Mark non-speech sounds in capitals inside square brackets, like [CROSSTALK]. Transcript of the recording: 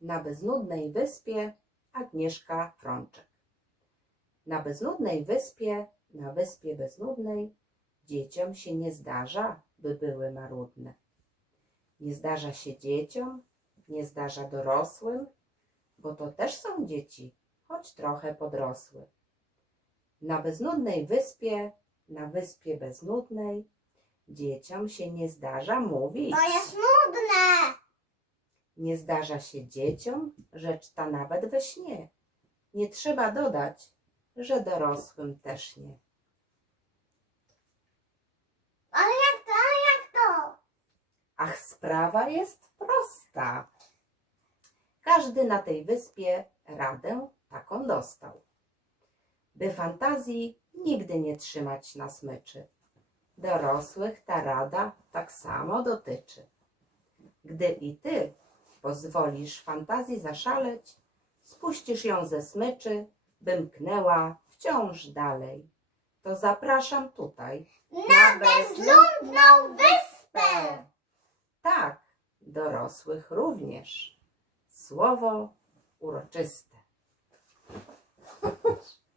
Na beznudnej wyspie Agnieszka Frączek. Na beznudnej wyspie, na wyspie beznudnej, dzieciom się nie zdarza, by były marudne. Nie zdarza się dzieciom, nie zdarza dorosłym, bo to też są dzieci, choć trochę podrosły. Na beznudnej wyspie, na wyspie beznudnej, dzieciom się nie zdarza mówić. To jest nudne. Nie zdarza się dzieciom rzecz ta nawet we śnie. Nie trzeba dodać, że dorosłym też nie. Ale jak to, ale jak to? Ach, sprawa jest prosta. Każdy na tej wyspie radę taką dostał. By fantazji nigdy nie trzymać na smyczy. Dorosłych ta rada tak samo dotyczy. Gdy i ty pozwolisz fantazji zaszaleć, spuścisz ją ze smyczy, by mknęła wciąż dalej. To zapraszam tutaj. Na bezludną wyspę. Tak, dorosłych również. Słowo uroczyste. [LAUGHS]